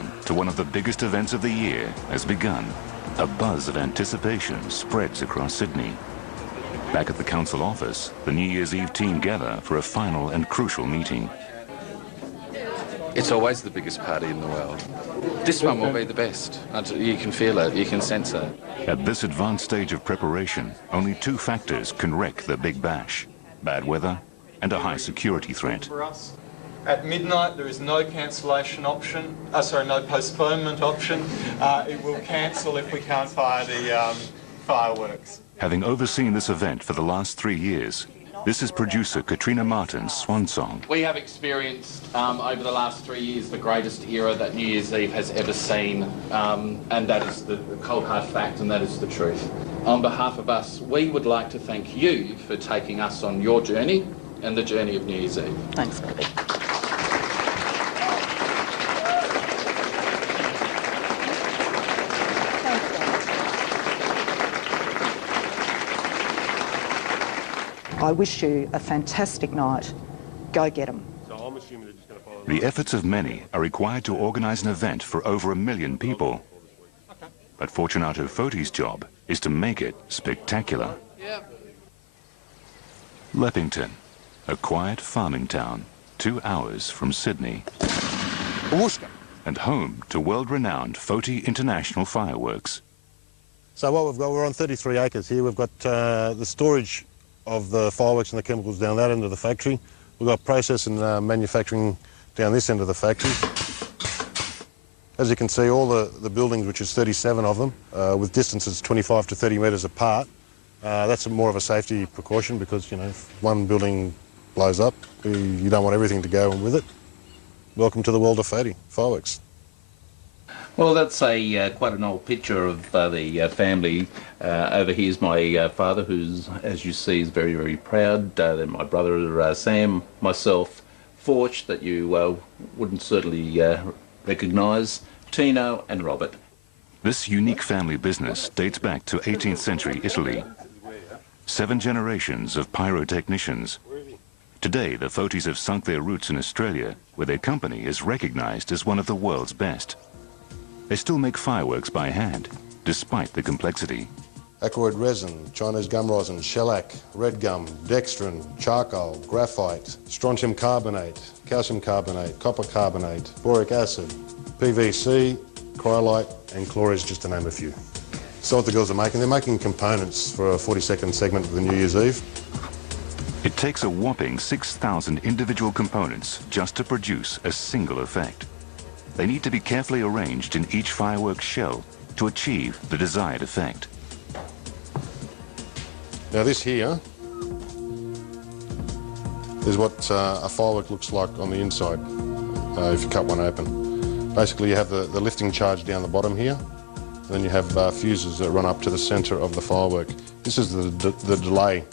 countdown to one of the biggest events of the year has begun. A buzz of anticipation spreads across Sydney. Back at the council office, the New Year's Eve team gather for a final and crucial meeting. It's always the biggest party in the world. This one will be the best. You can feel it, you can sense it. At this advanced stage of preparation, only two factors can wreck the Big Bash: bad weather and a high security threat. At midnight, there is no cancellation option, no postponement option. It will cancel if we can't fire the fireworks. Having overseen this event for the last 3 years, this is producer Katrina Martin's swan song. We have experienced over the last 3 years the greatest era that New Year's Eve has ever seen, and that is the cold hard fact, and that is the truth. On behalf of us, we would like to thank you for taking us on your journey and the journey of New Year's Eve. Thanks, Bobby. I wish you a fantastic night. Go get them. The efforts of many are required to organise an event for over 1 million people. But Fortunato Foti's job is to make it spectacular. Leppington, a quiet farming town, 2 hours from Sydney. And home to world-renowned Foti International Fireworks. So what we've got, we're on 33 acres here. We've got the storage of the fireworks and the chemicals down that end of the factory. We've got process and manufacturing down this end of the factory. As you can see, all the buildings, which is 37 of them, with distances 25 to 30 metres apart, that's more of a safety precaution because, you know, if one building blows up, you don't want everything to go with it. Welcome to the world of Foti fireworks. Well, that's quite an old picture of the family. Over here is my father, who's, as you see, is very, very proud. Then my brother Sam, myself, Forge, that you wouldn't certainly recognise, Tino and Robert. This unique family business dates back to 18th century Italy. 7 generations of pyrotechnicians. Today, the Fotis have sunk their roots in Australia, where their company is recognised as one of the world's best. They still make fireworks by hand, despite the complexity. Aquawood resin, Chinese gum rosin, shellac, red gum, dextrin, charcoal, graphite, strontium carbonate, calcium carbonate, copper carbonate, boric acid, PVC, cryolite and chloride, just to name a few. So what the girls are making, they're making components for a 40-second segment of the New Year's Eve. It takes a whopping 6,000 individual components just to produce a single effect. They need to be carefully arranged in each fireworks shell to achieve the desired effect. Now this here is what a firework looks like on the inside if you cut one open. Basically you have the lifting charge down the bottom here, and then you have fuses that run up to the centre of the firework. This is the delay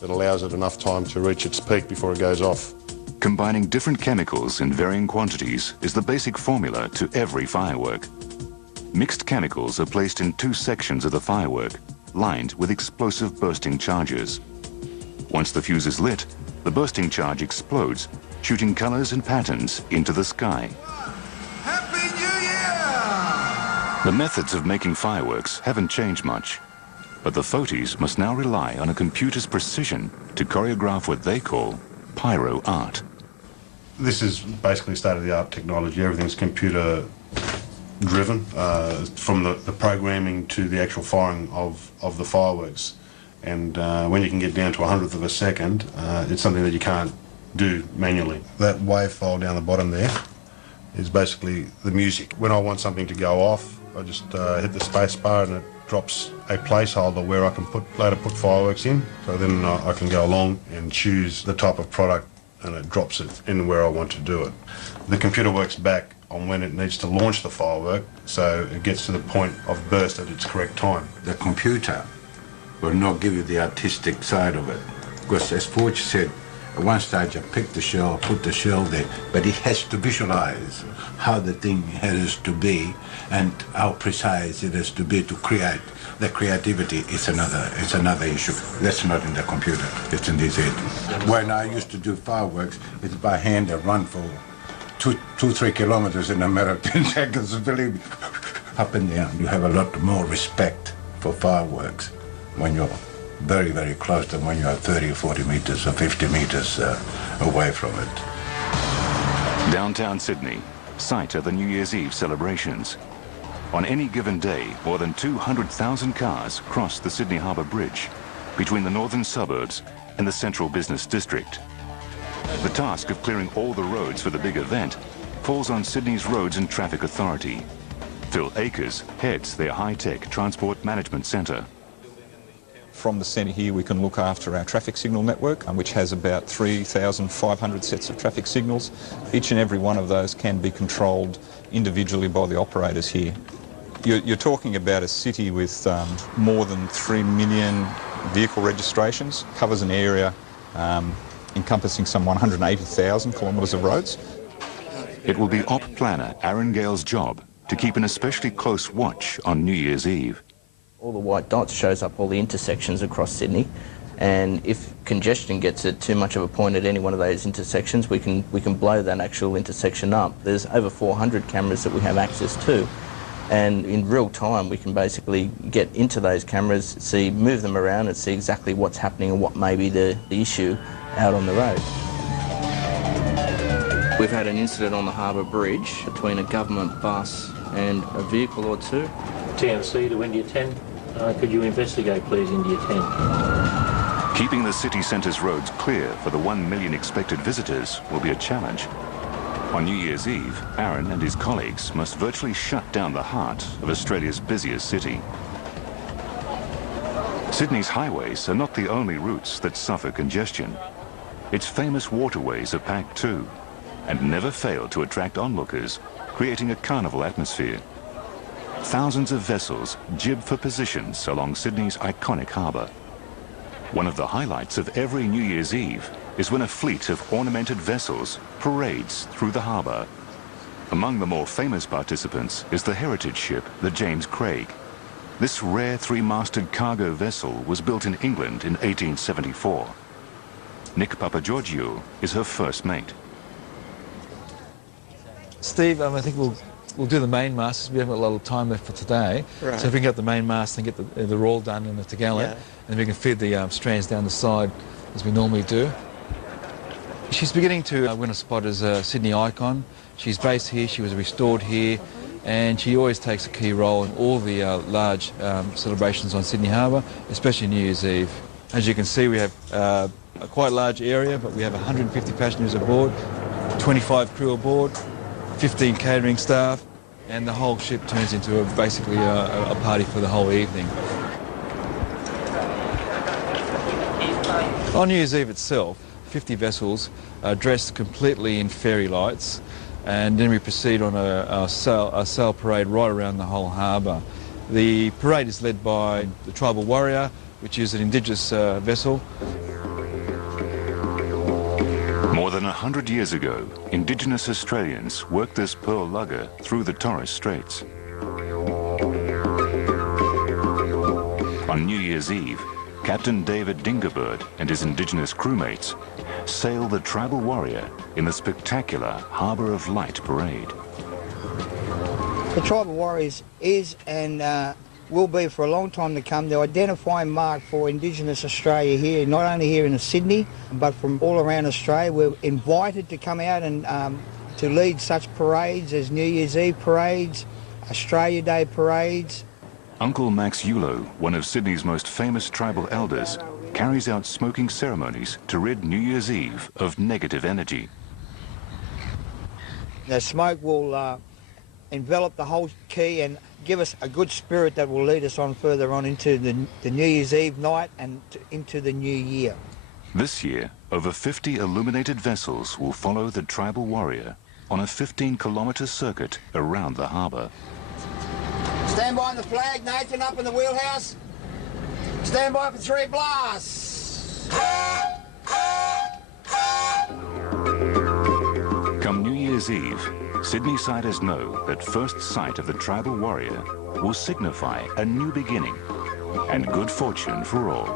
that allows it enough time to reach its peak before it goes off. Combining different chemicals in varying quantities is the basic formula to every firework. Mixed chemicals are placed in 2 sections of the firework, lined with explosive bursting charges. Once the fuse is lit, the bursting charge explodes, shooting colors and patterns into the sky. Happy New Year! The methods of making fireworks haven't changed much, but the Fotis must now rely on a computer's precision to choreograph what they call pyro art. This is basically state-of-the-art technology. Everything's computer-driven, from the programming to the actual firing of the fireworks. And when you can get down to 100th of a second, it's something that you can't do manually. That wave file down the bottom there is basically the music. When I want something to go off, I just hit the space bar and it drops a placeholder where I can later put fireworks in. So then I can go along and choose the type of product and it drops it in where I want to do it. The computer works back on when it needs to launch the firework, so it gets to the point of burst at its correct time. The computer will not give you the artistic side of it, because as Forge said, at one stage I pick the shell, put the shell there, but it has to visualize how the thing has to be and how precise it has to be to create. The creativity is another issue. That's not in the computer, it's in this head. When I used to do fireworks, it's by hand, a run for 3 kilometers in a matter of 10 seconds, believe me. Up and down, you have a lot more respect for fireworks when you're very, very close than when you're 30 or 40 meters or 50 meters away from it. Downtown Sydney, site of the New Year's Eve celebrations. On any given day, more than 200,000 cars cross the Sydney Harbour Bridge between the northern suburbs and the central business district. The task of clearing all the roads for the big event falls on Sydney's Roads and Traffic Authority. Phil Akers heads their high-tech transport management centre. From the centre here we can look after our traffic signal network, which has about 3,500 sets of traffic signals. Each and every one of those can be controlled individually by the operators here. You're talking about a city with more than 3 million vehicle registrations, covers an area encompassing some 180,000 kilometres of roads. It will be Op Planner Aaron Gale's job to keep an especially close watch on New Year's Eve. All the white dots shows up all the intersections across Sydney, and if congestion gets at too much of a point at any one of those intersections, we can blow that actual intersection up. There's over 400 cameras that we have access to, and in real time we can basically get into those cameras, move them around and see exactly what's happening and what may be the issue out on the road. We've had an incident on the Harbour Bridge between a government bus and a vehicle or two. TNC to India 10. Could you investigate, please, India 10? Keeping the city centre's roads clear for the 1 million expected visitors will be a challenge. On New Year's Eve, Aaron and his colleagues must virtually shut down the heart of Australia's busiest city. Sydney's highways are not the only routes that suffer congestion. Its famous waterways are packed too, and never fail to attract onlookers, creating a carnival atmosphere. Thousands of vessels jib for positions along Sydney's iconic harbour. One of the highlights of every New Year's Eve is when a fleet of ornamented vessels parades through the harbour. Among the more famous participants is the heritage ship, the James Craig. This rare 3-masted cargo vessel was built in England in 1874. Nick Papageorgiou is her first mate. Steve, I think we'll do the main mast. We haven't got a lot of time left for today. Right. So if we can get the main mast and get the roll done in the togallant, and we can feed the strands down the side as we normally do. She's beginning to win a spot as a Sydney icon. She's based here, she was restored here, and she always takes a key role in all the large celebrations on Sydney Harbour, especially New Year's Eve. As you can see, we have a quite large area, but we have 150 passengers aboard, 25 crew aboard, 15 catering staff, and the whole ship turns into basically a party for the whole evening. On New Year's Eve itself, 50 vessels are dressed completely in fairy lights, and then we proceed on a sail parade right around the whole harbour. The parade is led by the Tribal Warrior, which is an Indigenous vessel. More than 100 years ago, Indigenous Australians worked this pearl lugger through the Torres Straits. On New Year's Eve, Captain David Dingerbird and his Indigenous crewmates sail the Tribal Warrior in the spectacular Harbour of Light parade. The Tribal Warriors is and will be for a long time to come the identifying mark for Indigenous Australia here, not only here in Sydney, but from all around Australia. We're invited to come out and to lead such parades as New Year's Eve parades, Australia Day parades. Uncle Max Yulo, one of Sydney's most famous tribal elders, carries out smoking ceremonies to rid New Year's Eve of negative energy. The smoke will envelop the whole quay and give us a good spirit that will lead us on further on into the New Year's Eve night and into the new year. This year, over 50 illuminated vessels will follow the Tribal Warrior on a 15-kilometre circuit around the harbour. Stand by on the flag, Nathan, up in the wheelhouse. Stand by for 3 blasts. Come New Year's Eve, Sydney-siders know that first sight of the Tribal Warrior will signify a new beginning and good fortune for all.